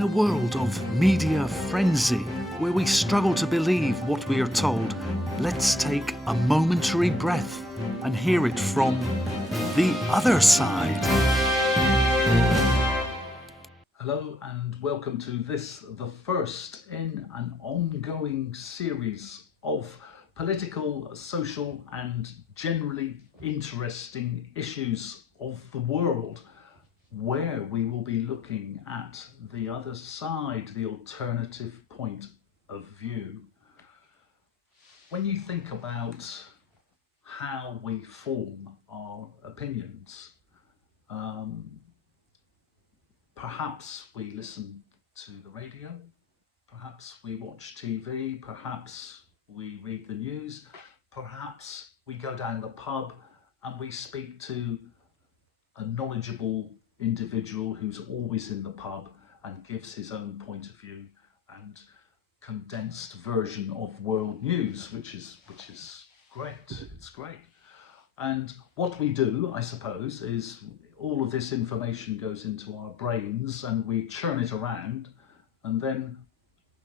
In a world of media frenzy, where we struggle to believe what we are told, let's take a momentary breath and hear it from the other side. Hello and welcome to this, the first in an ongoing series of political, social and generally interesting issues of the world, where we will be looking at the other side, the alternative point of view. When you think about how we form our opinions, perhaps we listen to the radio, perhaps we watch TV, perhaps we read the news, perhaps we go down the pub and we speak to a knowledgeable individual who's always in the pub and gives his own point of view and condensed version of world news, which is great. It's great. And what we do, I suppose, is all of this information goes into our brains and we churn it around, and then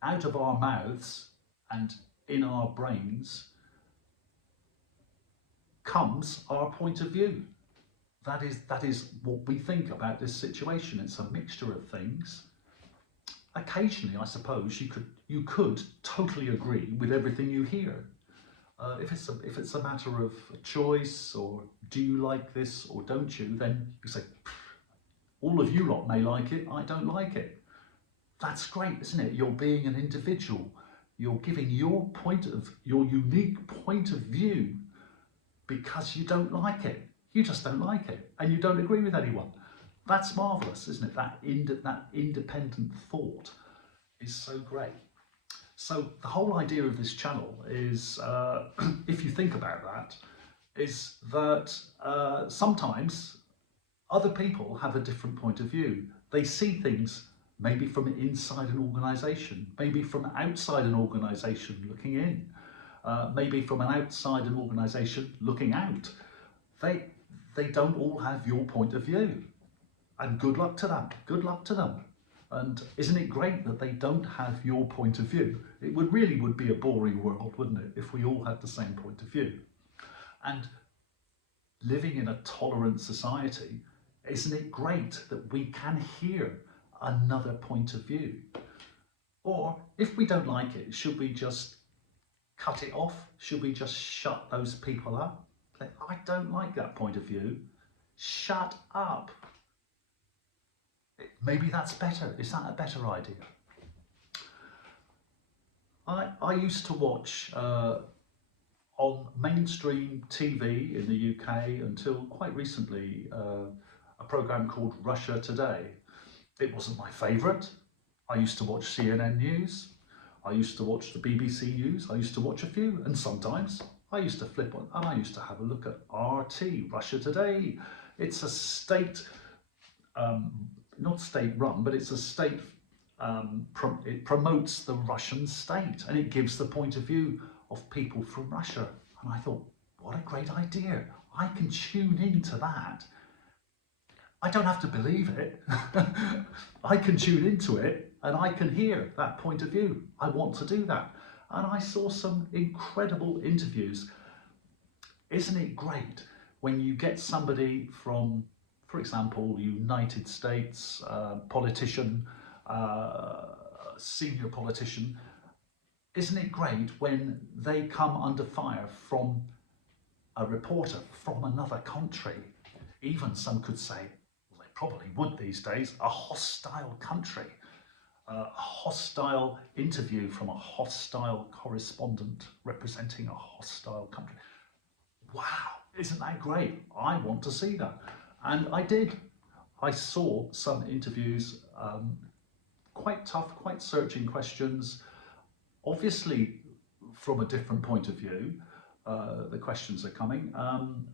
out of our mouths and in our brains comes our point of view. That is what we think about this situation. It's a mixture of things. Occasionally, I suppose, you could totally agree with everything you hear. If it's a matter of a choice, or do you like this or don't you, then you say, all of you lot may like it, I don't like it. That's great, isn't it? You're being an individual. You're giving your unique point of view because you don't like it. You just don't like it, and you don't agree with anyone. That's marvellous, isn't it? That independent thought is so great. So the whole idea of this channel is, if you think about that, is that sometimes other people have a different point of view. They see things maybe from inside an organisation, maybe from outside an organisation looking in, maybe from an outside an organisation looking out. They don't all have your point of view, and good luck to them, good luck to them. And isn't it great that they don't have your point of view? It would be a boring world, wouldn't it, if we all had the same point of view? And living in a tolerant society, isn't it great that we can hear another point of view? Or if we don't like it, should we just cut it off? Should we just shut those people up? I don't like that point of view. Shut up. Maybe that's better. Is that a better idea? I used to watch on mainstream TV in the UK until quite recently a programme called Russia Today. It wasn't my favourite. I used to watch CNN News. I used to watch the BBC News. I used to watch a few, and sometimes I used to flip on and I used to have a look at RT, Russia Today. It's a state, not state run, but it's a state, it promotes the Russian state and it gives the point of view of people from Russia. And I thought, what a great idea. I can tune into that. I don't have to believe it. I can tune into it and I can hear that point of view. I want to do that. And I saw some incredible interviews. Isn't it great when you get somebody from, for example, United States, politician, senior politician, isn't it great when they come under fire from a reporter from another country? Even some could say, well, they probably would these days, a hostile country. A hostile interview from a hostile correspondent representing a hostile country. Wow, isn't that great? I want to see that. And I did. I saw some interviews, quite tough, quite searching questions, obviously from a different point of view. The questions are coming.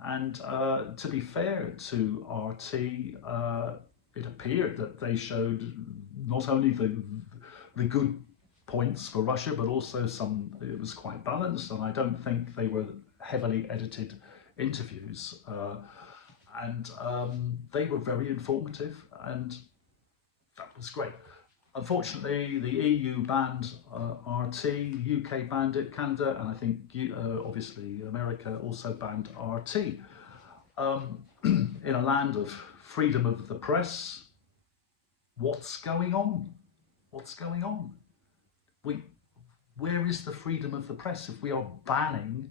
And to be fair to RT, it appeared that they showed not only the good points for Russia, but also it was quite balanced, and I don't think they were heavily edited interviews. And they were very informative, and that was great. Unfortunately, the EU banned RT, UK banned it, Canada, and I think obviously America also banned RT. In a land of freedom of the press, what's going on? What's going on? Where is the freedom of the press if we are banning?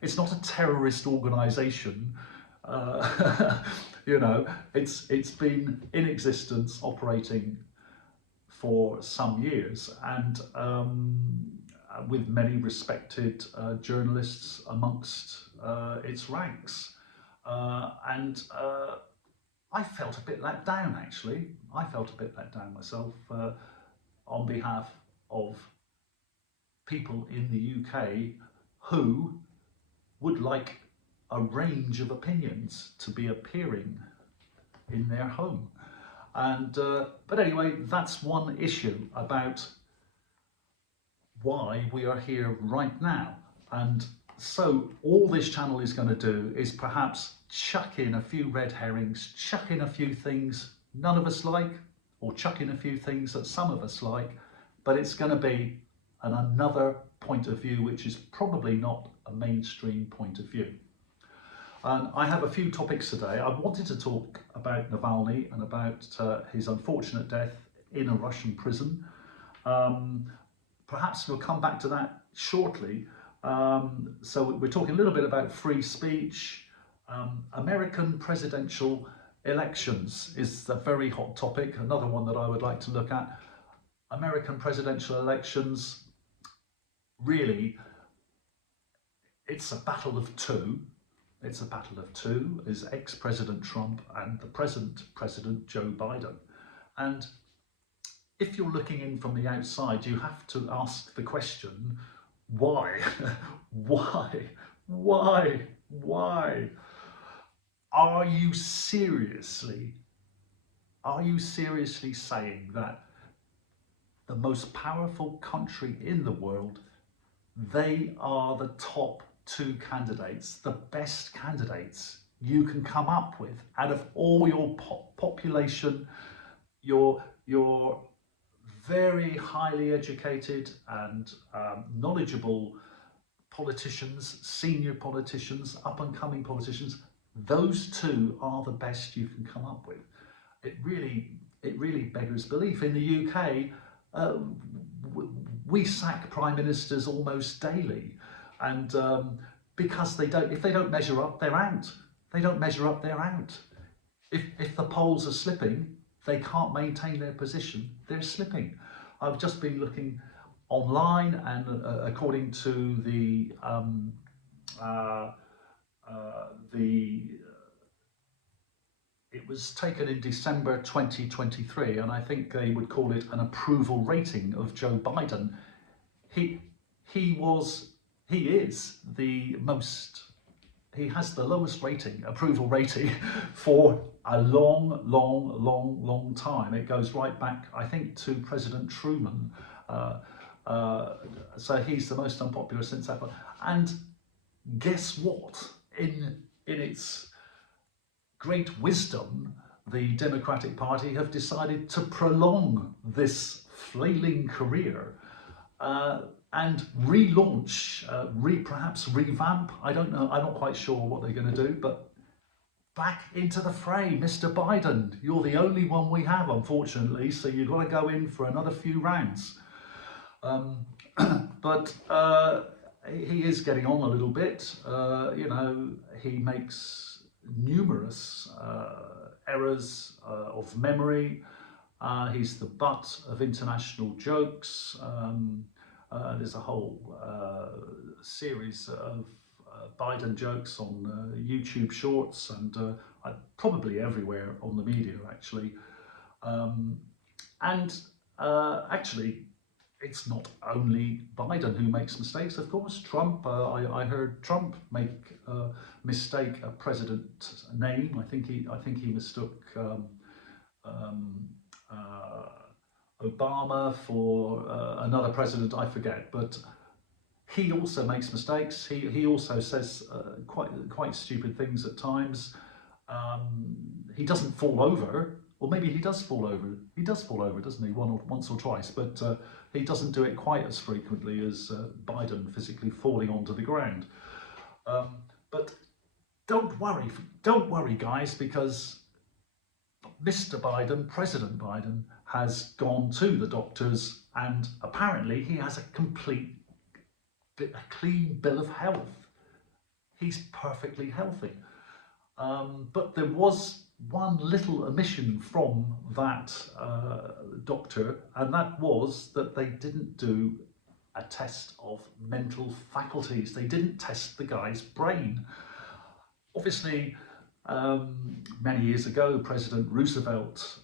It's not a terrorist organisation. You know, it's been in existence, operating for some years, and with many respected journalists amongst its ranks. I felt a bit let down, actually. I felt a bit let down myself on behalf of people in the UK who would like a range of opinions to be appearing in their home. But anyway, that's one issue about why we are here right now. And so all this channel is going to do is perhaps chuck in a few red herrings, chuck in a few things none of us like, or chuck in a few things that some of us like, but it's going to be another point of view which is probably not a mainstream point of view. I have a few topics today. I wanted to talk about Navalny and about his unfortunate death in a Russian prison. Perhaps we'll come back to that shortly. So we're talking a little bit about free speech. American presidential elections is a very hot topic, another one that I would like to look at. American presidential elections, really, it's a battle of two. It's a battle of two, is ex-President Trump and the present President Joe Biden. And if you're looking in from the outside, you have to ask the question, why? Why? Are you seriously saying that the most powerful country in the world, they are the top two candidates, the best candidates you can come up with out of all your population, your very highly educated and knowledgeable politicians, senior politicians, up-and-coming politicians? Those two are the best you can come up with. It really beggars belief. In the UK, we sack prime ministers almost daily, and because if they don't measure up, they're out. They don't measure up, they're out. If the polls are slipping, they can't maintain their position, they're slipping. I've just been looking online, and according to it was taken in December 2023, and I think they would call it an approval rating of Joe Biden. He has the lowest approval rating for a long time. It goes right back, I think, to President Truman. So he's the most unpopular since ever. And guess what? In its great wisdom, the Democratic Party have decided to prolong this flailing career and relaunch, perhaps revamp. I don't know, I'm not quite sure what they're going to do, but back into the fray. Mr. Biden, you're the only one we have, unfortunately, so you've got to go in for another few rounds. But he is getting on a little bit. You know, he makes numerous errors of memory. He's the butt of international jokes. There's a whole series of Biden jokes on YouTube Shorts and probably everywhere on the media, actually. Actually, it's not only Biden who makes mistakes, of course. Trump, I heard Trump make a mistake, a president's name. I think he mistook Obama for another president, I forget, but he also makes mistakes. He also says quite stupid things at times. He doesn't fall over Or maybe he does fall over. He does fall over, doesn't he? Once or twice, but he doesn't do it quite as frequently as Biden physically falling onto the ground. But don't worry, guys, because Mr. Biden, President Biden, has gone to the doctors, and apparently he has a clean bill of health. He's perfectly healthy. But there was one little omission from that doctor, and that was that they didn't do a test of mental faculties. They didn't test the guy's brain. Obviously, many years ago, President Roosevelt,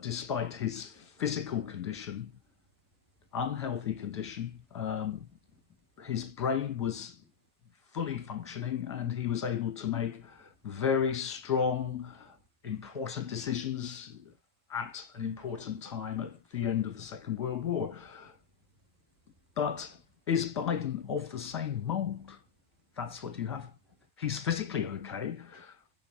despite his physical condition, unhealthy condition, his brain was fully functioning, and he was able to make very strong, important decisions at an important time at the end of the Second World War. But is Biden of the same mold? That's what you have. He's physically okay,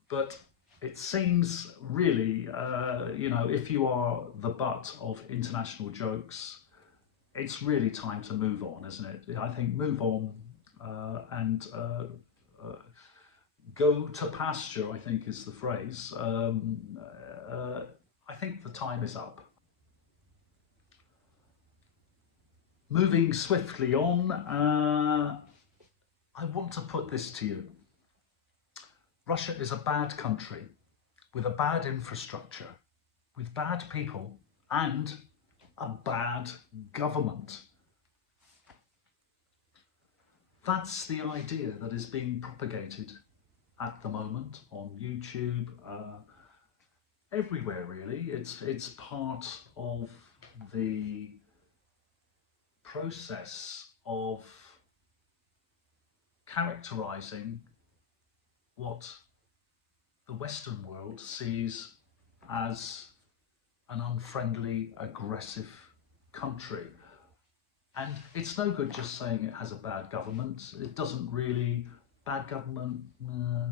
but it seems really, if you are the butt of international jokes, it's really time to move on, isn't it? I think move on and go to pasture, I think is the phrase. I think the time is up. Moving swiftly on, I want to put this to you. Russia is a bad country with a bad infrastructure, with bad people and a bad government. That's the idea that is being propagated at the moment on YouTube, everywhere really. It's part of the process of characterizing what the Western world sees as an unfriendly, aggressive country. And it's no good just saying it has a bad government. It doesn't really, bad government,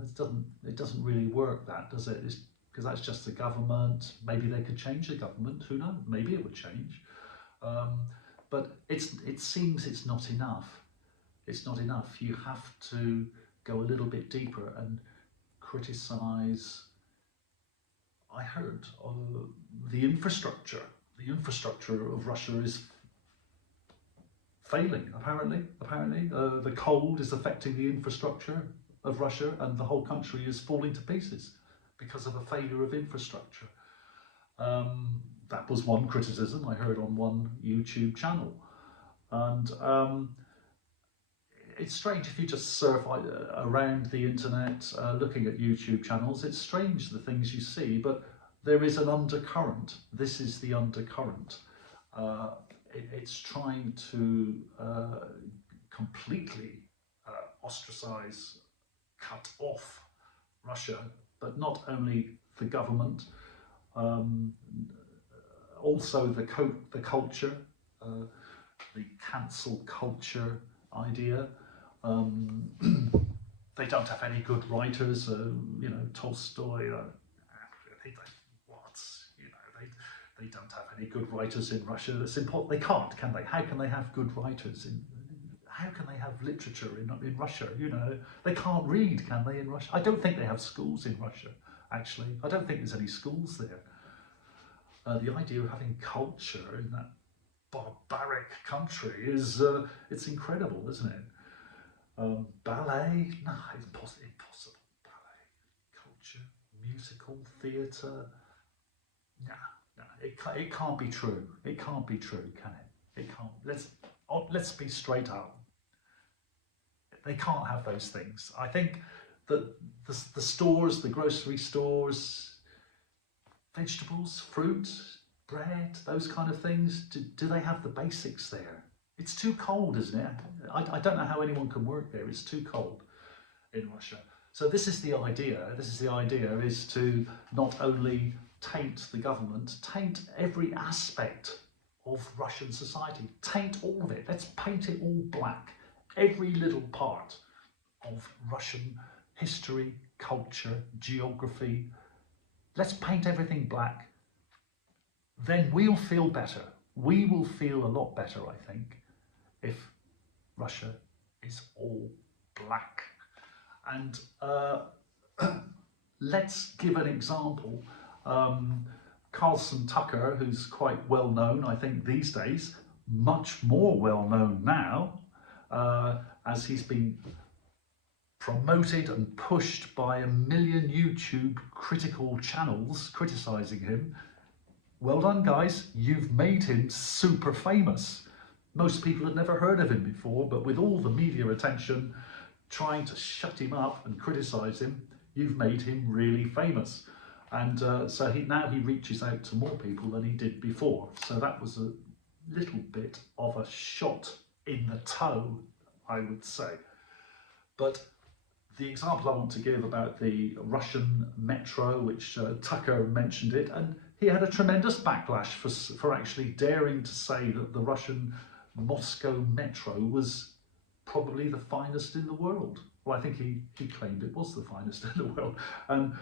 it doesn't really work, that, does it? Because that's just the government. Maybe they could change the government, who knows? Maybe it would change. But it seems it's not enough. It's not enough. You have to go a little bit deeper and criticise. I heard the infrastructure. The infrastructure of Russia is failing, apparently. The cold is affecting the infrastructure of Russia, and the whole country is falling to pieces because of a failure of infrastructure. That was one criticism I heard on one YouTube channel. And it's strange if you just surf around the internet looking at YouTube channels. It's strange the things you see, but there is an undercurrent. This is the undercurrent. It's trying to completely ostracize, cut off Russia, but not only the government, also the culture, the cancel culture idea. They don't have any good writers, Tolstoy. They don't have any good writers in Russia. That's important. They can't, can they? How can they have good writers how can they have literature in Russia? They can't read, can they, in Russia? I don't think they have schools in Russia, actually. I don't think there's any schools there. The idea of having culture in that barbaric country is, it's incredible, isn't it? Ballet? No, it's impossible. Ballet, culture, musical, theatre. No, it can't be true. It can't be true, can it? It can't. Let's be straight up. They can't have those things. I think that the stores, the grocery stores, vegetables, fruit, bread, those kind of things, do they have the basics there? It's too cold, isn't it? I don't know how anyone can work there. It's too cold in Russia. So this is the idea. Is to not only taint the government, taint every aspect of Russian society, taint all of it. Let's paint it all black. Every little part of Russian history, culture, geography. Let's paint everything black then we'll feel better. We will feel a lot better, I think, if Russia is all black. And let's give an example. Carlson Tucker, who's quite well known, I think these days, much more well known now, as he's been promoted and pushed by a million YouTube critical channels criticising him. Well done, guys, you've made him super famous. Most people had never heard of him before, but with all the media attention trying to shut him up and criticise him, you've made him really famous. And so now he reaches out to more people than he did before. So that was a little bit of a shot in the toe, I would say. But the example I want to give about the Russian metro, which Tucker mentioned it, and he had a tremendous backlash for actually daring to say that the Russian Moscow metro was probably the finest in the world. Well, I think he claimed it was the finest in the world. And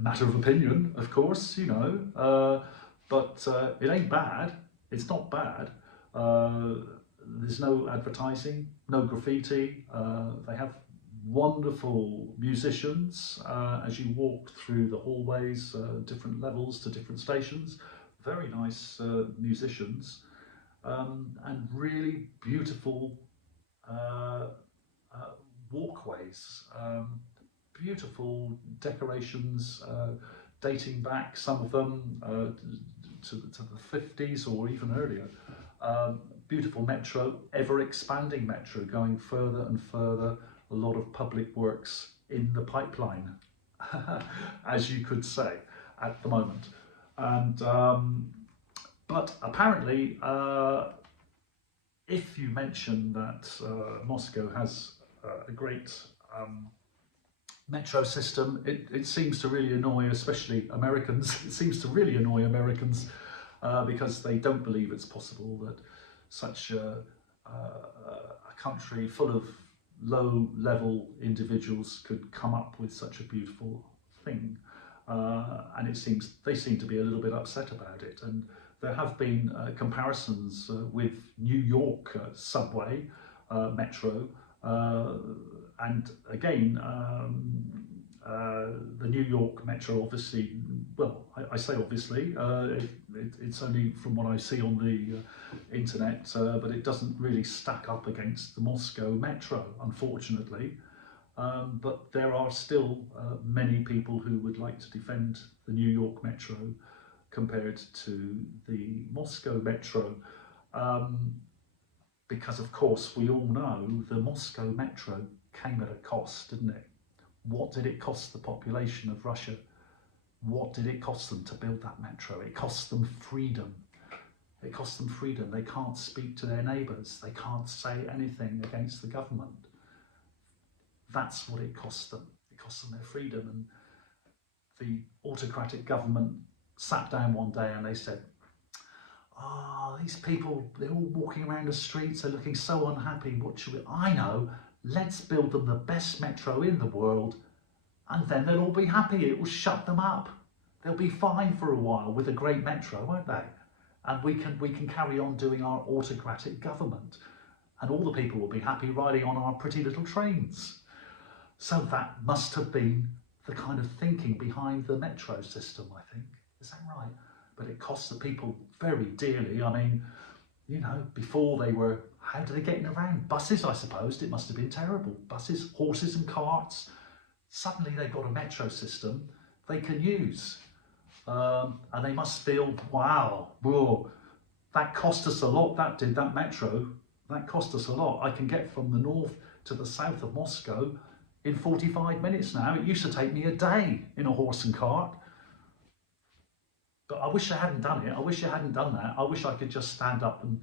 matter of opinion, of course, you know, but it ain't bad. It's not bad. There's no advertising, no graffiti. They have wonderful musicians as you walk through the hallways, different levels to different stations. Very nice musicians and really beautiful walkways, beautiful decorations dating back, some of them to the 50s or even earlier. Beautiful metro, ever expanding metro, going further and further. A lot of public works in the pipeline, as you could say, at the moment. And but apparently, if you mention that Moscow has a great metro system, it seems to really annoy, especially Americans. It seems to really annoy Americans because they don't believe it's possible that such a country full of low-level individuals could come up with such a beautiful thing, and they seem to be a little bit upset about it. And there have been comparisons with New York subway, metro, and again, the New York metro, obviously, well, I say obviously, it's only from what I see on the internet, but it doesn't really stack up against the Moscow metro, unfortunately. But there are still many people who would like to defend the New York metro compared to the Moscow metro, because of course we all know the Moscow metro came at a cost, didn't it? What did it cost the population of Russia? What did it cost them to build that metro? It cost them freedom. It cost them freedom. They can't speak to their neighbours. They can't say anything against the government. That's what it cost them. It cost them their freedom. And the autocratic government sat down one day and they said, "Oh, these people, they're all walking around the streets, they're looking so unhappy. What should we? I know, let's build them the best metro in the world, and then they'll all be happy. It will shut them up. They'll be fine for a while with a great metro, won't they? And we can carry on doing our autocratic government, and all the people will be happy riding on our pretty little trains." So that must have been the kind of thinking behind the metro system, I think. Is that right? But it cost the people very dearly. I mean, you know, before they were, how do they get around? Buses, I suppose. It must have been terrible. Buses, horses and carts. Suddenly they've got a metro system they can use. And they must feel, wow, whoa, that cost us a lot, that metro, that cost us a lot. I can get from the north to the south of Moscow in 45 minutes now. It used to take me a day in a horse and cart. But I wish I hadn't done it. I wish I hadn't done that. I wish I could just stand up and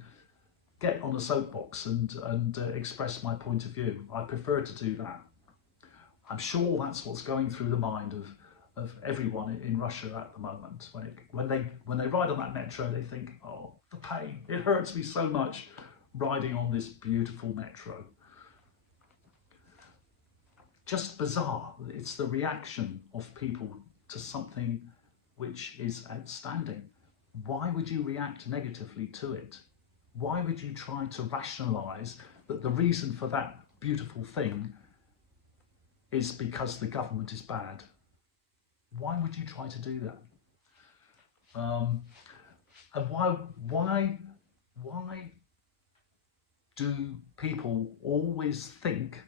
get on a soapbox and express my point of view. I prefer to do that. I'm sure that's what's going through the mind of everyone in Russia at the moment. When they ride on that metro, they think, oh, the pain. It hurts me so much riding on this beautiful metro. Just bizarre. It's the reaction of people to something which is outstanding. why would you react negatively to it? Why would you try to rationalise that the reason for that beautiful thing is because the government is bad? Why would you try to do that? And why do people always think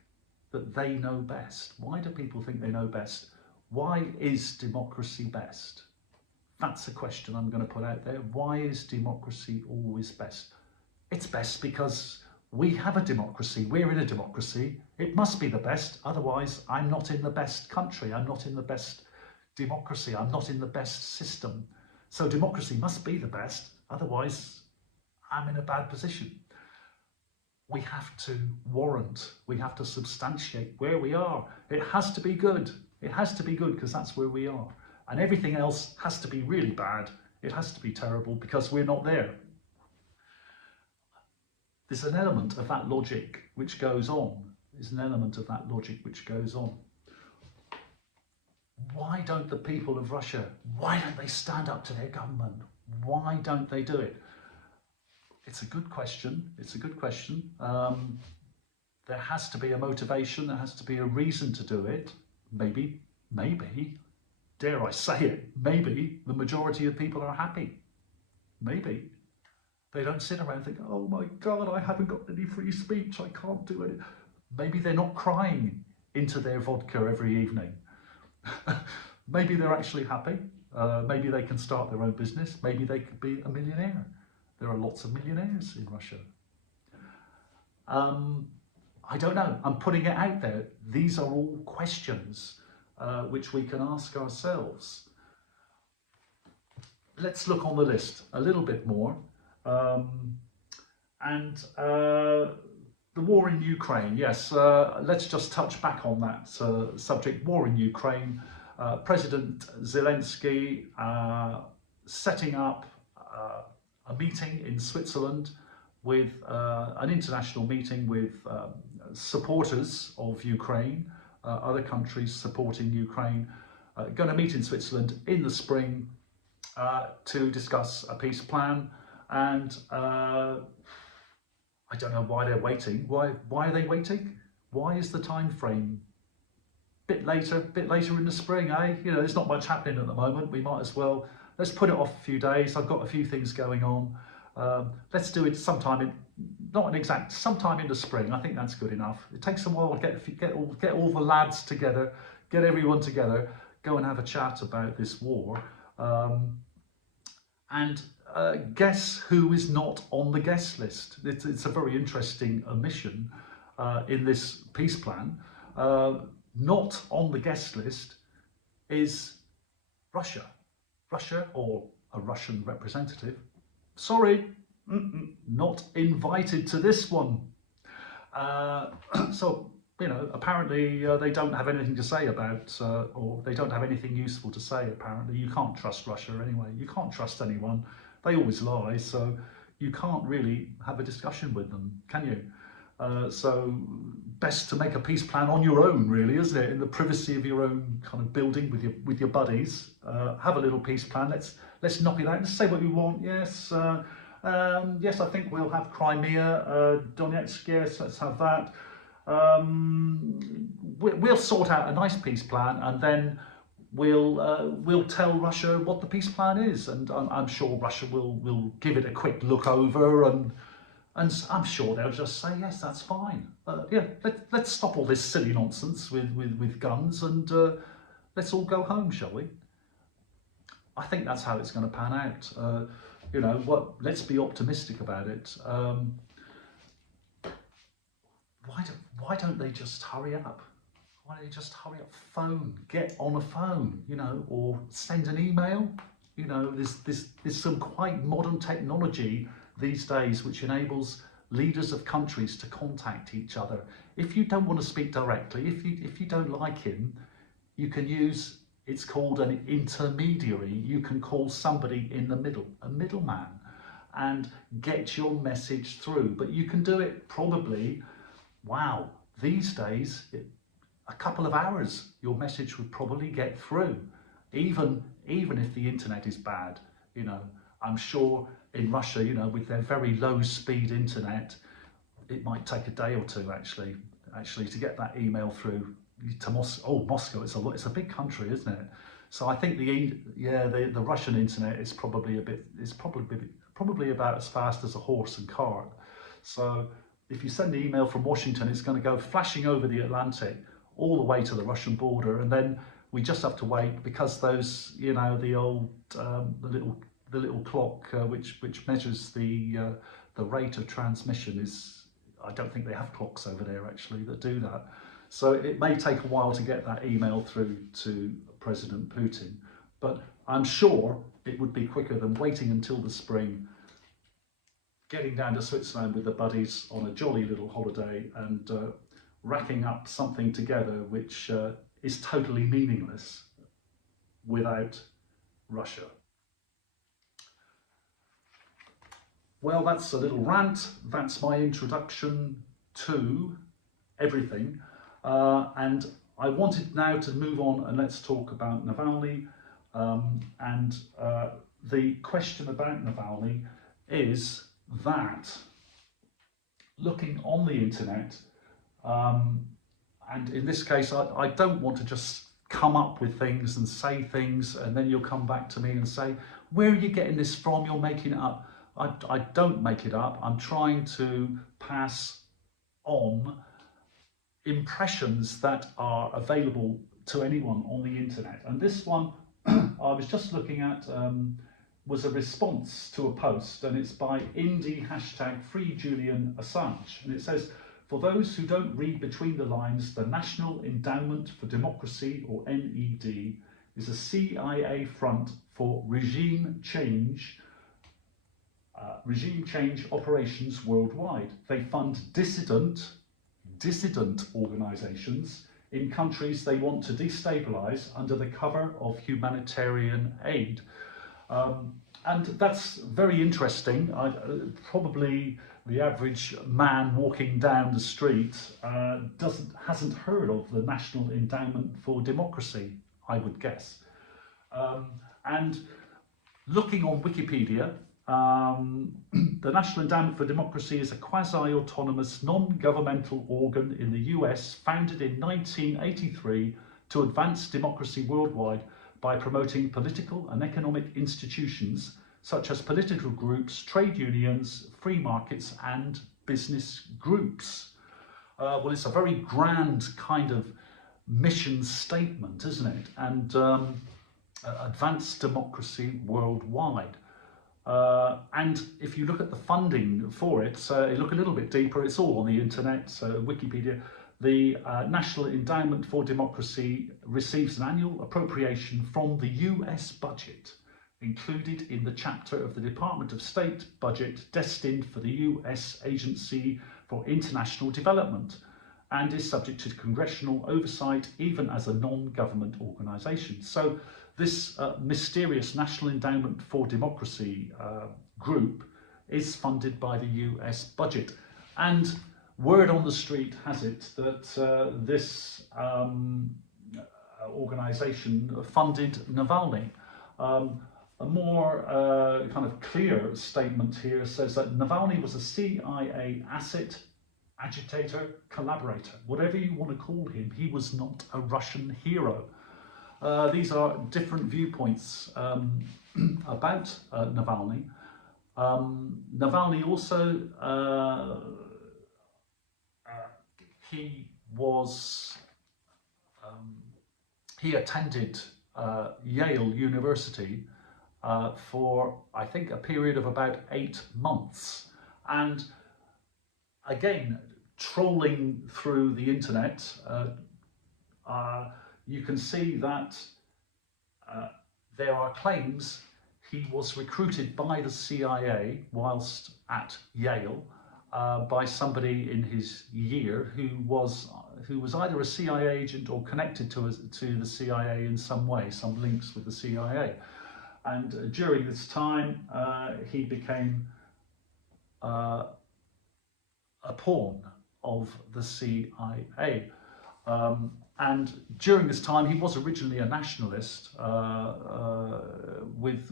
that they know best? Why do people think they know best? Why is democracy best? That's a question I'm going to put out there. Why is democracy always best? It's best because we have a democracy. We're in a democracy. It must be the best. Otherwise, I'm not in the best country. I'm not in the best democracy. I'm not in the best system. So democracy must be the best. Otherwise, I'm in a bad position. We have to warrant, we have to substantiate where we are. It has to be good. It has to be good because that's where we are. And everything else has to be really bad. It has to be terrible because we're not there. There's an element of that logic which goes on. There's an element of that logic which goes on. Why don't the people of Russia, why don't they stand up to their government? Why don't they do it? It's a good question. It's a good question. There has to be a motivation. There has to be a reason to do it. Maybe, dare I say it, maybe the majority of people are happy. Maybe. They don't sit around and think, oh my God, I haven't got any free speech. I can't do it. Maybe they're not crying into their vodka every evening. Maybe they're actually happy. Maybe they can start their own business. Maybe they could be a millionaire. There are lots of millionaires in Russia. I don't know. I'm putting it out there. These are all questions which we can ask ourselves. Let's look on the list a little bit more. The war in Ukraine, yes, let's just touch back on that subject. War in Ukraine. President Zelensky setting up a meeting in Switzerland with an international meeting with supporters of Ukraine, other countries supporting Ukraine, going to meet in Switzerland in the spring to discuss a peace plan. And I don't know why they're waiting. Why are they waiting? Why is the time frame bit later in the spring, eh? You know, there's not much happening at the moment. We might as well, let's put it off a few days. I've got a few things going on. Let's do it sometime in, not an exact, sometime in the spring. I think that's good enough. It takes a while to get all the lads together, get everyone together, go and have a chat about this war. Guess who is not on the guest list? It's a very interesting omission in this peace plan. Not on the guest list is Russia. Russia, or a Russian representative. Sorry, not invited to this one. So, you know, apparently they don't have anything to say about, or they don't have anything useful to say, apparently. You can't trust Russia anyway. You can't trust anyone. They always lie, so you can't really have a discussion with them, can you? So best to make a peace plan on your own, really, isn't it? In the privacy of your own kind of building with your buddies. Have a little peace plan. Let's knock it out. Let's say what we want. Yes, yes, I think we'll have Crimea, Donetsk. Yes, let's have that. We'll sort out a nice peace plan, and then we'll tell Russia what the peace plan is, and I'm sure Russia will give it a quick look over, and I'm sure they'll just say yes, that's fine. Yeah, let's stop all this silly nonsense with guns, and let's all go home, shall we? I think that's how it's going to pan out. You know what? Let's be optimistic about it. Why don't they just hurry up? Why don't they just hurry up? Get on a phone, you know, or send an email. You know, there's some quite modern technology these days which enables leaders of countries to contact each other. If you don't want to speak directly, if you don't like him, you can use, it's called an intermediary. You can call somebody in the middle, a middleman, and get your message through. But you can do it probably, wow, these days, a couple of hours, your message would probably get through, even if the internet is bad, you know. I'm sure in Russia, you know, with their very low speed internet, it might take a day or two actually to get that email through to Moscow. Oh, Moscow, it's a big country, isn't it? So I think the Russian internet is probably probably about as fast as a horse and cart. So if you send an email from Washington, it's going to go flashing over the Atlantic all the way to the Russian border, and then we just have to wait because those, you know, the old the little clock which measures the rate of transmission is. I don't think they have clocks over there actually that do that. So it may take a while to get that email through to President Putin, but I'm sure it would be quicker than waiting until the spring, getting down to Switzerland with the buddies on a jolly little holiday and racking up something together which is totally meaningless without Russia. Well, that's a little rant. That's my introduction to everything. And I wanted now to move on and let's talk about Navalny. The question about Navalny is that looking on the internet, and in this case, I don't want to just come up with things and say things and then you'll come back to me and say, where are you getting this from? You're making it up. I don't make it up. I'm trying to pass on impressions that are available to anyone on the internet. And this one I was just looking at was a response to a post, and it's by Indie #Free Julian Assange. And it says, for those who don't read between the lines, the National Endowment for Democracy, or NED, is a CIA front for regime change operations worldwide. They fund dissident organisations in countries they want to destabilise under the cover of humanitarian aid. And that's very interesting. Probably the average man walking down the street hasn't heard of the National Endowment for Democracy, I would guess. And looking on Wikipedia, the National Endowment for Democracy is a quasi-autonomous, non-governmental organ in the US founded in 1983 to advance democracy worldwide by promoting political and economic institutions such as political groups, trade unions, free markets and business groups. Well, it's a very grand kind of mission statement, isn't it? And advance democracy worldwide. And if you look at the funding for it, you look a little bit deeper, it's all on the internet, so Wikipedia. The National Endowment for Democracy receives an annual appropriation from the US budget, included in the chapter of the Department of State budget destined for the US Agency for International Development, and is subject to congressional oversight even as a non-government organisation. So this mysterious National Endowment for Democracy group is funded by the US budget. And word on the street has it that this organisation funded Navalny. A more kind of clear statement here says that Navalny was a CIA asset, agitator, collaborator, whatever you want to call him. He was not a Russian hero. These are different viewpoints about Navalny. Navalny also, he attended Yale University for, I think, a period of about 8 months. And again, trolling through the internet, you can see that there are claims he was recruited by the CIA whilst at Yale by somebody in his year who was either a CIA agent or connected to the CIA in some way, some links with the CIA. And during this time, he became a pawn of the CIA. and during this time, he was originally a nationalist with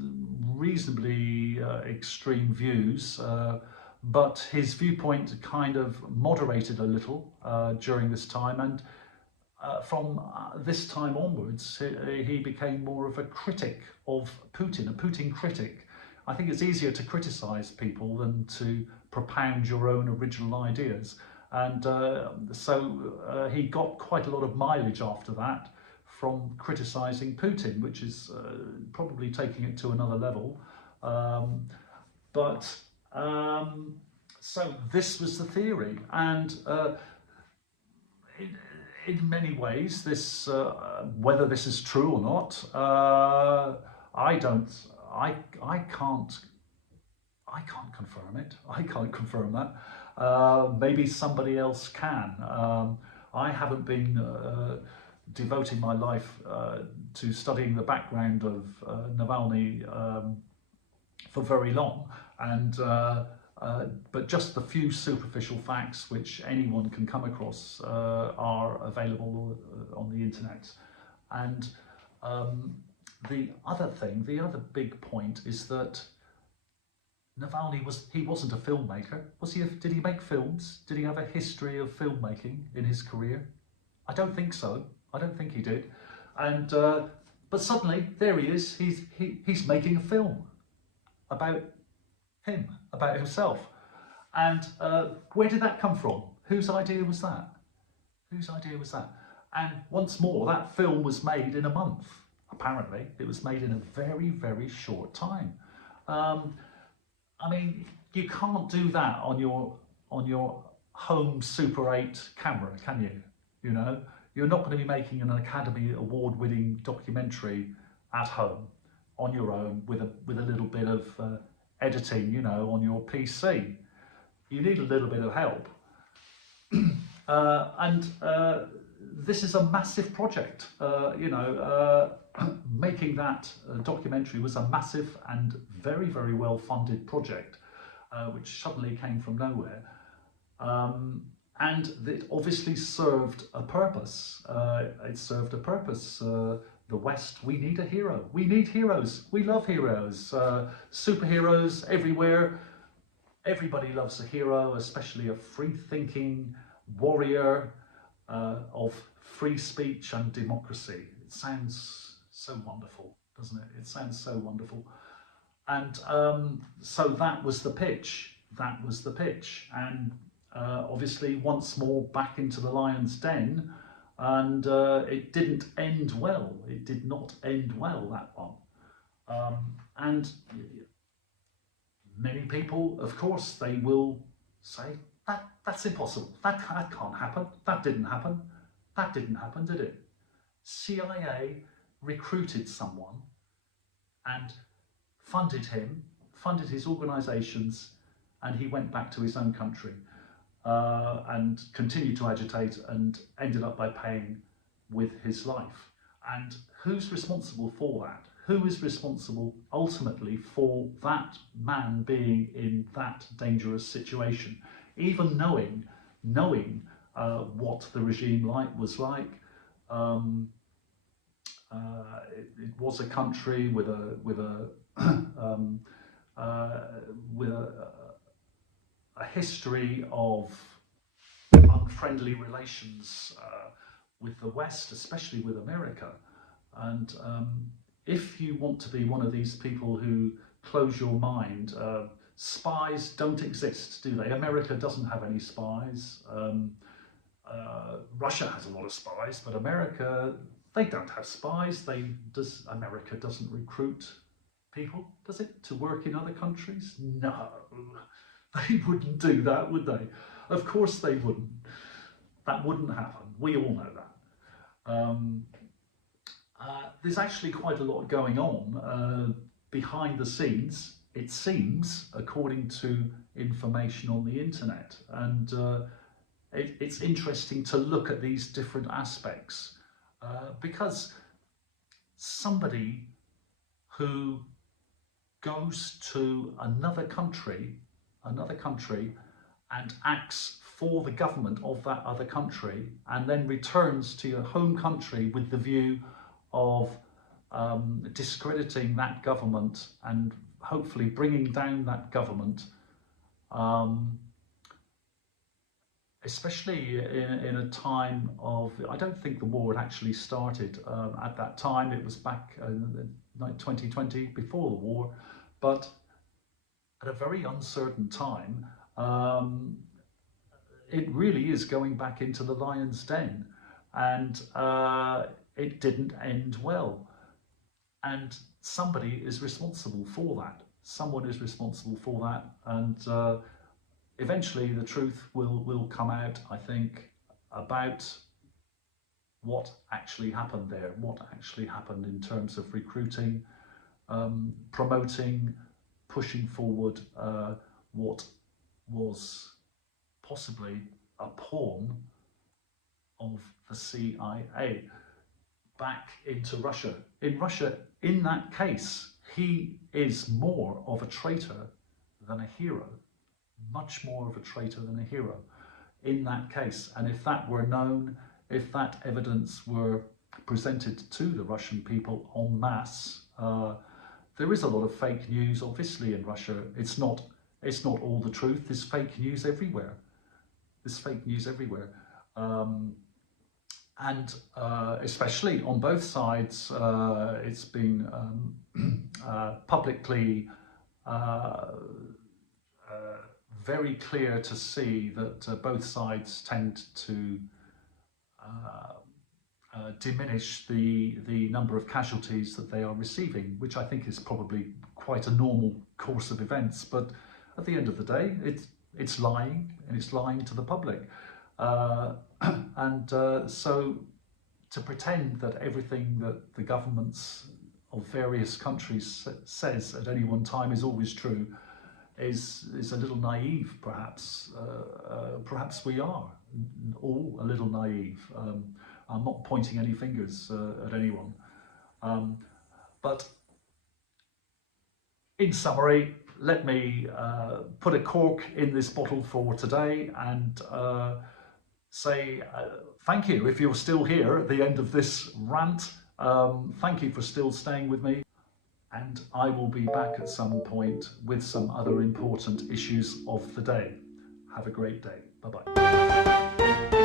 reasonably extreme views, but his viewpoint kind of moderated a little during this time, and from this time onwards, he became more of a critic of Putin, a Putin critic. I think it's easier to criticize people than to propound your own original ideas. And so he got quite a lot of mileage after that from criticizing Putin, which is probably taking it to another level. So this was the theory, and in many ways, this whether this is true or not, I can't confirm it. I can't confirm that. Maybe somebody else can. I haven't been devoting my life to studying the background of Navalny for very long, and but just the few superficial facts which anyone can come across are available on the internet. And the other big point is that Navalny wasn't a filmmaker. Did he make films? Did he have a history of filmmaking in his career? I don't think so. I don't think he did. And but suddenly there he is. He's making a film about him, about himself. And where did that come from? Whose idea was that? Whose idea was that? And once more, that film was made in a month. Apparently, it was made in a very, very short time. I mean, you can't do that on your home Super 8 camera, can you? You know, you're not going to be making an Academy Award-winning documentary at home on your own with a little bit of editing, you know, on your PC. You need a little bit of help. And this is a massive project. Making that documentary was a massive and very, very well funded project, which suddenly came from nowhere. And it obviously served a purpose. It served a purpose. The West, we need a hero. We need heroes. We love heroes. Superheroes everywhere. Everybody loves a hero, especially a free-thinking warrior of free speech and democracy. It sounds so wonderful, doesn't it? It sounds so wonderful. And so that was the pitch. That was the pitch. And obviously, once more back into the lion's den. And it didn't end well. It did not end well, that one. And many people, of course, they will say, that's impossible. That can't happen. That didn't happen. That didn't happen, did it? CIA recruited someone and funded him, funded his organisations, and he went back to his own country. And continued to agitate and ended up by paying with his life. And who's responsible for that? Who is responsible ultimately for that man being in that dangerous situation? Even knowing what the regime was like. It was a country with a history of unfriendly relations with the West, especially with America. And if you want to be one of these people who close your mind, spies don't exist, do they? America doesn't have any spies. Russia has a lot of spies, but America, they don't have spies. America doesn't recruit people, does it, to work in other countries? No. They wouldn't do that, would they? Of course they wouldn't. That wouldn't happen. We all know that. There's actually quite a lot going on behind the scenes, it seems, according to information on the internet. And it's interesting to look at these different aspects because somebody who goes to another country and acts for the government of that other country, and then returns to your home country with the view of discrediting that government and hopefully bringing down that government, especially in a time of, I don't think the war had actually started at that time. It was back in 2020, before the war, but at a very uncertain time. It really is going back into the lion's den, and it didn't end well. And somebody is responsible for that. Someone is responsible for that, and eventually the truth will come out, I think, about what actually happened there, what actually happened in terms of recruiting, promoting, pushing forward what was possibly a pawn of the CIA back into Russia. In Russia, in that case, he is more of a traitor than a hero, much more of a traitor than a hero in that case. And if that were known, if that evidence were presented to the Russian people en masse, there is a lot of fake news, obviously, in Russia. It's not all the truth. There's fake news everywhere. There's fake news everywhere. And especially on both sides, it's been publicly very clear to see that both sides tend to diminish the number of casualties that they are receiving, which I think is probably quite a normal course of events. But at the end of the day, it's lying, and it's lying to the public. So to pretend that everything that the governments of various countries says at any one time is always true is a little naive, perhaps. Perhaps we are all a little naive. I'm not pointing any fingers at anyone. But in summary, let me put a cork in this bottle for today and say thank you if you're still here at the end of this rant. Thank you for still staying with me, and I will be back at some point with some other important issues of the day. Have a great day. Bye-bye.